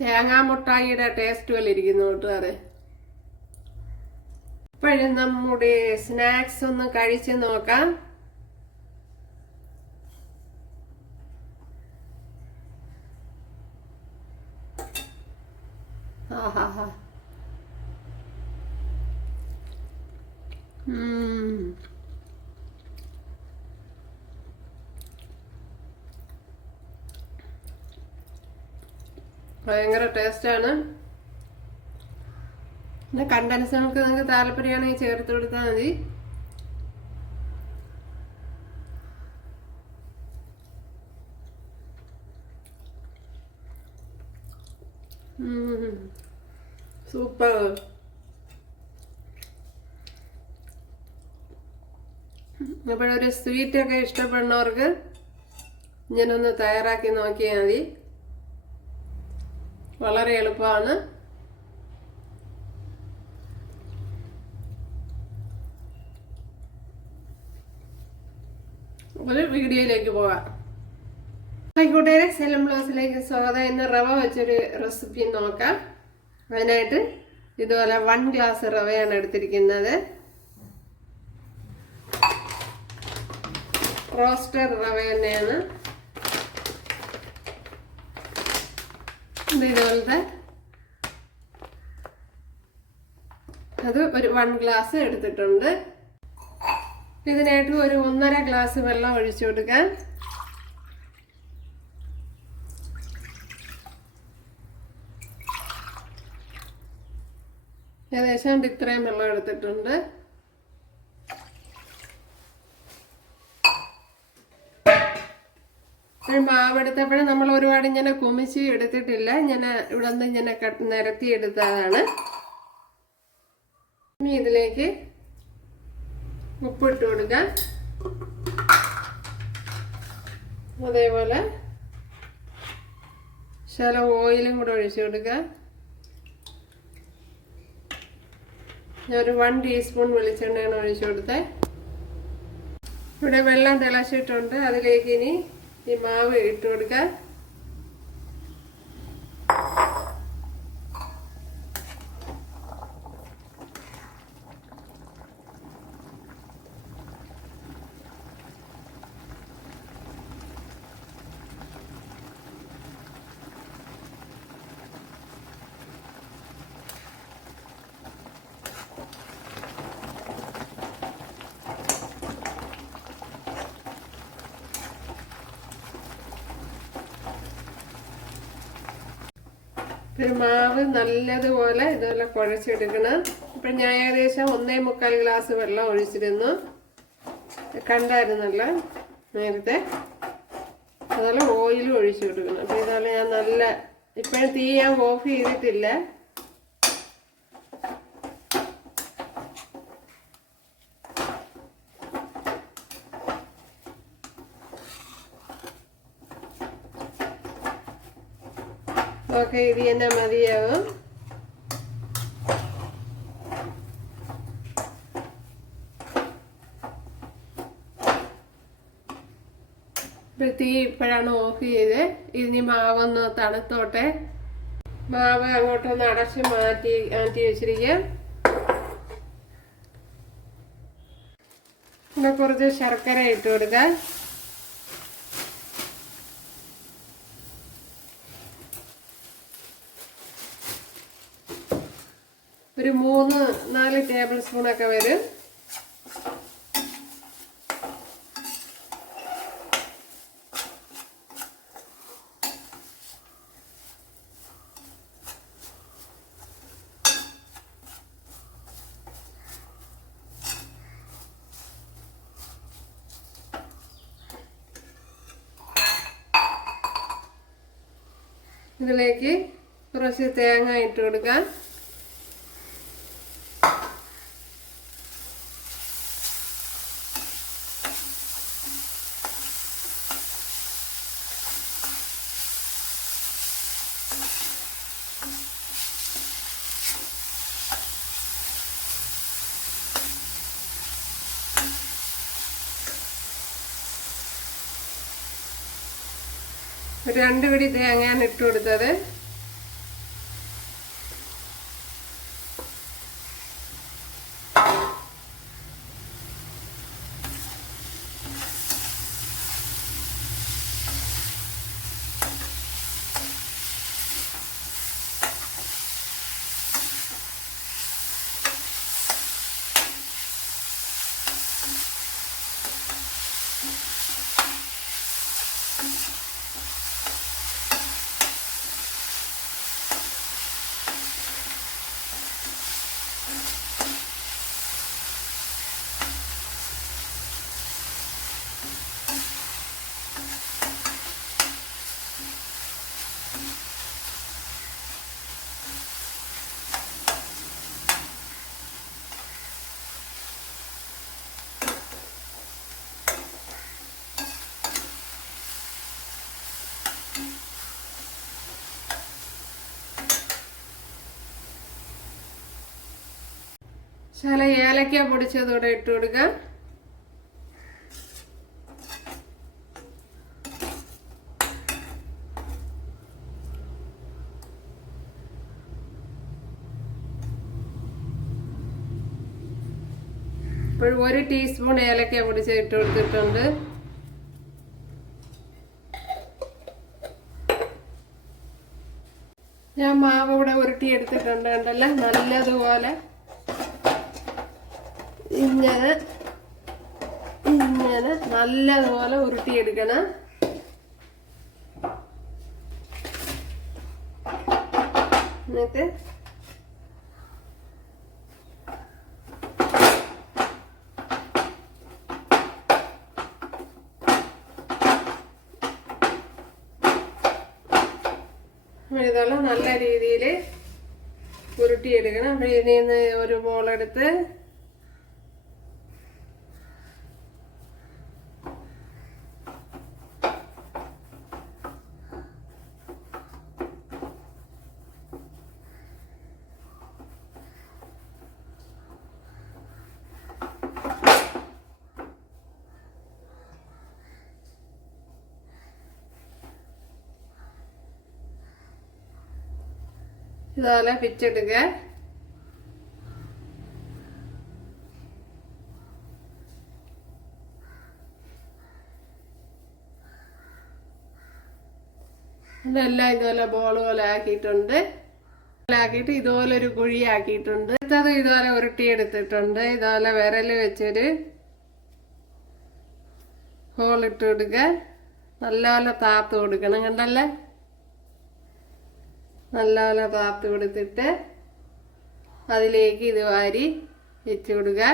തേങ്ങാമുട്ടായിയുടെ taste പോലെ ഇരിക്കുന്നു കൂട്ടുകാരെ. ഇപ്പോഴും നമ്മുടെ സ്നാക്സ് ഒന്ന് കഴിച്ച് നോക്കാം. ആഹാ, ഭയങ്കര ടേസ്റ്റാണ്. പിന്നെ കണ്ടൻസ് നിങ്ങൾക്ക് താല്പര്യമാണെങ്കിൽ ചേർത്ത് കൊടുത്താൽ മതി. സൂപ്പർ. അപ്പോഴൊരു സ്വീറ്റൊക്കെ ഇഷ്ടപ്പെടുന്നവർക്ക് ഇങ്ങനൊന്ന് തയ്യാറാക്കി നോക്കിയാൽ മതി. വളരെ എളുപ്പമാണ്. ഒരു വീഡിയോയിലേക്ക് പോകാം. കൂട്ടുകാരെ, സെലം ബ്ലൗസിലേക്ക് സ്വാഗതം. ഇന്ന് റവ വെച്ചൊരു റെസിപ്പി നോക്കാം. അതിനായിട്ട് ഇതുപോലെ 1 ഗ്ലാസ് റവയാണ് എടുത്തിരിക്കുന്നത്. റോസ്റ്റർ റവ തന്നെയാണ്. ഇതുപോലത്തെ അത് ഒരു 1 ഗ്ലാസ് എടുത്തിട്ടുണ്ട്. ഇതിനായിട്ട് ഒരു 1.5 ഗ്ലാസ് വെള്ളം ഒഴിച്ചു കൊടുക്കാം. ഏകദേശം ഇത്രയും വെള്ളം എടുത്തിട്ടുണ്ട്. മാവെടുത്തപ്പോഴും നമ്മൾ ഒരുപാട് ഇങ്ങനെ കുമിച്ച് എടുത്തിട്ടില്ല. ഇങ്ങനെ ഇവിടെ നിന്ന് ഇങ്ങനെ നിരത്തി എടുത്തതാണ്. ഇനി ഇതിലേക്ക് ഉപ്പിട്ട് കൊടുക്കാം. അതേപോലെ ശകലം ഓയിലും കൂടെ ഒഴിച്ചു കൊടുക്കാം. ഞാനൊരു 1 ടീസ്പൂൺ വെളിച്ചെണ്ണയാണ് ഒഴിച്ചു കൊടുത്തത്. ഇവിടെ വെള്ളം തിളച്ചിട്ടുണ്ട്. അതിലേക്ക് ഇനി ഈ മാവ് ഇട്ട് കൊടുക്കാം. മാവ് നല്ലതുപോലെ ഇതുപോലെ കുഴച്ചെടുക്കണം. ഇപ്പം ഞാൻ ഏകദേശം 1.25 ഗ്ലാസ് വെള്ളം ഒഴിച്ചിരുന്നു, കണ്ടായിരുന്നല്ലോ നേരത്തെ. അതുപോലെ ഓയിലും ഒഴിച്ചു കൊടുക്കണം. അപ്പം ഇതുപോലെ ഞാൻ നല്ല ഇപ്പോഴും തീ ഞാൻ ഓഫ് ചെയ്തിട്ടില്ല. ഓക്കെ, ഇത് തന്നെ മതിയാവും. തീ ഇപ്പോഴാണ് ഓഫ് ചെയ്ത്. ഇനി മാവൊന്ന് തണുത്തോട്ടെ. മാവ് അങ്ങോട്ടൊന്ന് അടച്ച് മാറ്റി വെച്ചിരിക്കുക. പിന്നെ കുറച്ച് ശർക്കര ഇട്ട് കൊടുക്കാം. ഒരു 3-4 ടേബിൾ സ്പൂണൊക്കെ വരും. ഇതിലേക്ക് കുറച്ച് തേങ്ങ ഇട്ട് കൊടുക്കാം. ഒരു 2 പിടി തേങ്ങയാണ് ഇട്ട് കൊടുത്തത്. ചില ഏലക്ക പൊടിച്ചതോടെ ഇട്ട് കൊടുക്കാം. ഇപ്പോൾ 1 ടീസ്പൂൺ ഏലക്ക പൊടിച്ച് ഇട്ട് കൊടുത്തിട്ടുണ്ട്. ഞാൻ മാവ് ഇവിടെ ഉരുട്ടി എടുത്തിട്ടുണ്ട്. കണ്ടല്ലോ, നല്ലതുപോലെ ഇങ്ങനെ നല്ലതുപോലെ ഉരുട്ടിയെടുക്കണം. എന്നിട്ട് ഇതെല്ലാം നല്ല രീതിയിൽ ഉരുട്ടിയെടുക്കണം. അപ്പോൾ ഇതിൽ നിന്ന് ഒരു ബോളെടുത്ത് ഇതുപോലെ പിച്ചെടുക്കുക. ഇതെല്ലാം ഇതുപോലെ ബോൾ പോലെ ആക്കിയിട്ടുണ്ട്. ആക്കിയിട്ട് ഇതുപോലെ ഒരു കുഴി ആക്കിയിട്ടുണ്ട്. അത് ഇതുപോലെ ഉരുട്ടിയെടുത്തിട്ടുണ്ട്. ഇതുപോലെ വിരൽ വെച്ചൊരു ഹോളിട്ട് കൊടുക്കുക. നല്ലപോലെ താത്ത് കൊടുക്കണം. കണ്ടല്ലേ, നല്ലപോലെ താത്ത് കൊടുത്തിട്ട് അതിലേക്ക് ഇത് വാരി വെച്ച് കൊടുക്കുക.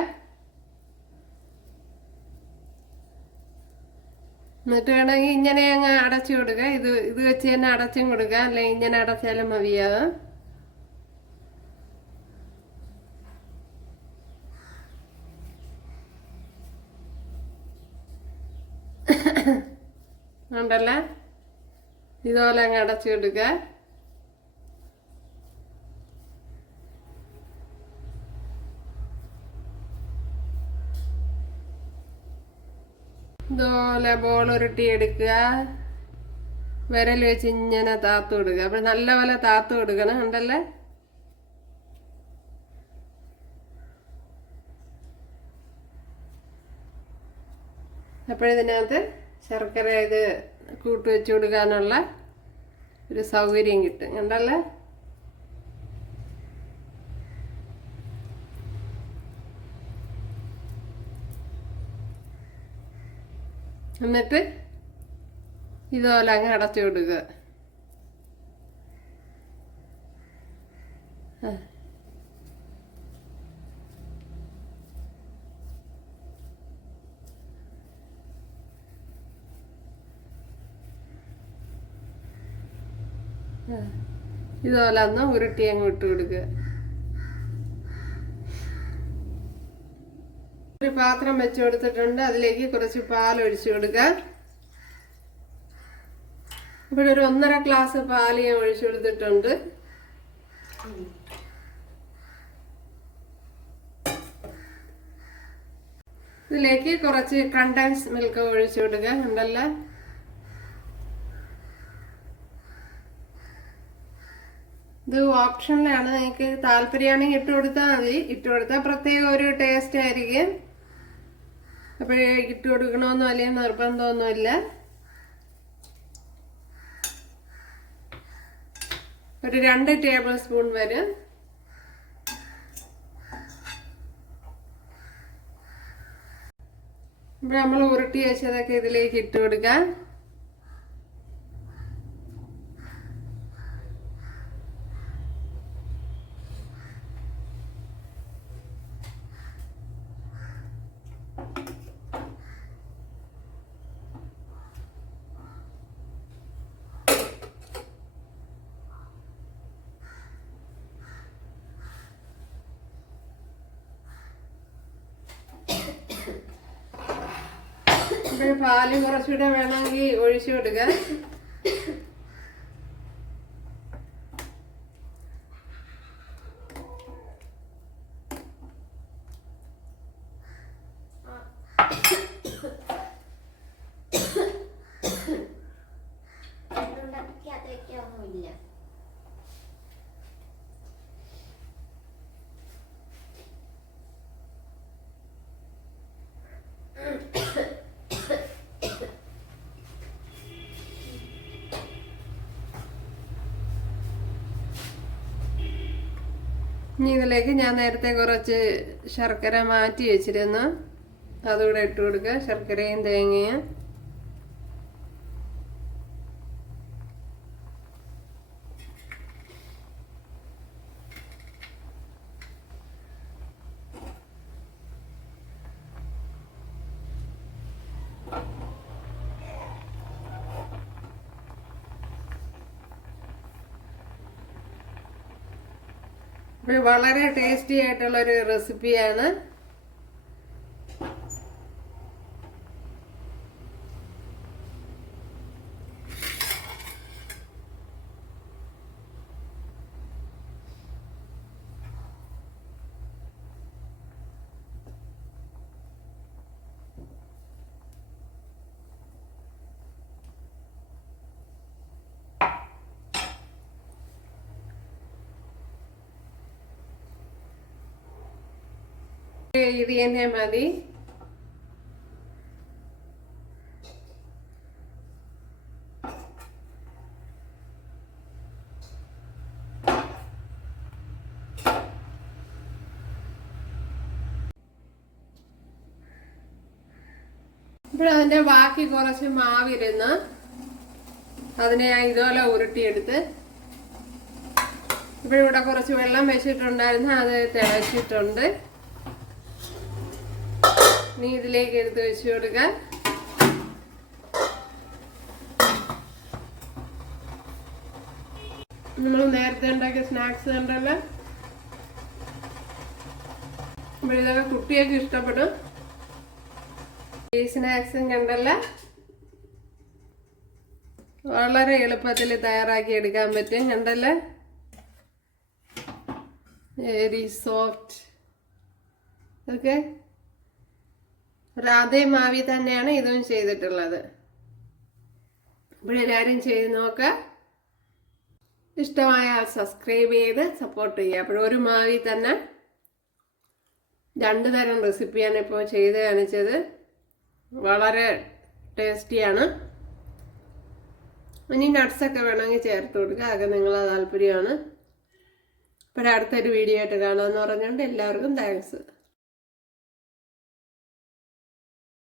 എന്നിട്ട് വേണമെങ്കിൽ ഇങ്ങനെ അങ്ങ് അടച്ചു കൊടുക്കുക. ഇത് വെച്ച് തന്നെ അടച്ചും കൊടുക്കുക, അല്ലെങ്കിൽ ഇങ്ങനെ അടച്ചാലും മതിയാകും. ഉണ്ടല്ലേ, ഇതുപോലെ അങ്ങ് അടച്ചു കൊടുക്കുക. ഇതുപോലെ ബോൾ ഉരുട്ടിയെടുക്കുക. വിരൽ വെച്ച് ഇങ്ങനെ താത്ത് കൊടുക്കുക. അപ്പം നല്ലപോലെ താത്ത് കൊടുക്കണം. ഉണ്ടല്ലേ, അപ്പോഴിതിനകത്ത് ശർക്കര ഇത് കൂട്ട് വെച്ച് കൊടുക്കാനുള്ള ഒരു സൗകര്യം കിട്ടും. കണ്ടല്ലേ, എന്നിട്ട് ഇതുപോലെ അങ്ങ് അടച്ചു കൊടുക്കുക. ഇതുപോലെ ഒന്ന് ഉരുട്ടി അങ്ങ് ഇട്ട് കൊടുക്കുക. ഒരു പാത്രം വെച്ച് കൊടുത്തിട്ടുണ്ട്. അതിലേക്ക് കുറച്ച് പാൽ ഒഴിച്ചു കൊടുക്കുക. ഇവിടെ ഒരു 1.5 ഗ്ലാസ് പാൽ ഞാൻ ഒഴിച്ചു കൊടുത്തിട്ടുണ്ട്. ഇതിലേക്ക് കുറച്ച് കണ്ടൻസ് മിൽക്ക് ഒഴിച്ചു കൊടുക്കുക. ഉണ്ടല്ലോ, ഇത് ഓപ്ഷനിലാണ്. നിങ്ങൾക്ക് താല്പര്യമാണെങ്കിൽ ഇട്ട് കൊടുത്താൽ മതി. ഇട്ട് കൊടുത്താൽ പ്രത്യേക ഒരു ടേസ്റ്റ് ആയിരിക്കും. അപ്പോഴേ ഇട്ട് കൊടുക്കണമെന്നോ അല്ലെങ്കിൽ നിർബന്ധമൊന്നുമില്ല. ഒരു 2 ടേബിൾ സ്പൂൺ വരും. ഇപ്പോൾ നമ്മൾ ഉരുട്ടി വെച്ചതൊക്കെ ഇതിലേക്ക് ഇട്ട് കൊടുക്കാം. പാല് കുറച്ചുകൂടെ വേണമെങ്കിൽ ഒഴിച്ചു കൊടുക്കുക. ഇനി ഇതിലേക്ക് ഞാൻ നേരത്തെ കുറച്ച് ശർക്കര മാറ്റി വെച്ചിരുന്നു, അതുകൂടെ ഇട്ട് കൊടുക്കുക. ശർക്കരയും തേങ്ങയും. വളരെ ടേസ്റ്റി ആയിട്ടുള്ളൊരു റെസിപ്പിയാണ്. ഇത് തന്നെ മതി. ഇപ്പോഴതിന്റെ ബാക്കി കുറച്ച് മാവിരുന്ന് അതിനെ ഞാൻ ഇതുപോലെ ഉരുട്ടിയെടുത്ത്, ഇവിടെ കുറച്ച് വെള്ളം വെച്ചിട്ടുണ്ടായിരുന്നു, അത് തിളച്ചിട്ടുണ്ട്. ഇനി ഇതിലേക്ക് എടുത്ത് വെച്ച് കൊടുക്കാം. നമ്മൾ നേരത്തെ ഉണ്ടാക്കിയ സ്നാക്സ് കണ്ടല്ലോ, ഇവിടെ ഇതൊക്കെ കുട്ടിയൊക്കെ ഇഷ്ടപ്പെടും. ഈ സ്നാക്സും കണ്ടല്ലോ, വളരെ എളുപ്പത്തിൽ തയ്യാറാക്കി എടുക്കാൻ പറ്റും. കണ്ടല്ലോ, വെരി സോഫ്റ്റ്. ഓക്കെ, അതേ മാവി തന്നെയാണ് ഇതും ചെയ്തിട്ടുള്ളത്. ഇവിടെ എല്ലാവരും ചെയ്ത് നോക്കുക. ഇഷ്ടമായാൽ സബ്സ്ക്രൈബ് ചെയ്ത് സപ്പോർട്ട് ചെയ്യുക. അപ്പോഴൊരു മാവി തന്നെ 2 തരം റെസിപ്പിയാണ് ഇപ്പോൾ ചെയ്ത് കാണിച്ചത്. വളരെ ടേസ്റ്റിയാണ്. ഇനി നട്ട്സൊക്കെ വേണമെങ്കിൽ ചേർത്ത് കൊടുക്കുക, അതൊക്കെ നിങ്ങളെ താല്പര്യമാണ്. ഇപ്പോഴടുത്തൊരു വീഡിയോ ആയിട്ട് കാണാമെന്ന് പറഞ്ഞുകൊണ്ട് എല്ലാവർക്കും താങ്ക്സ്.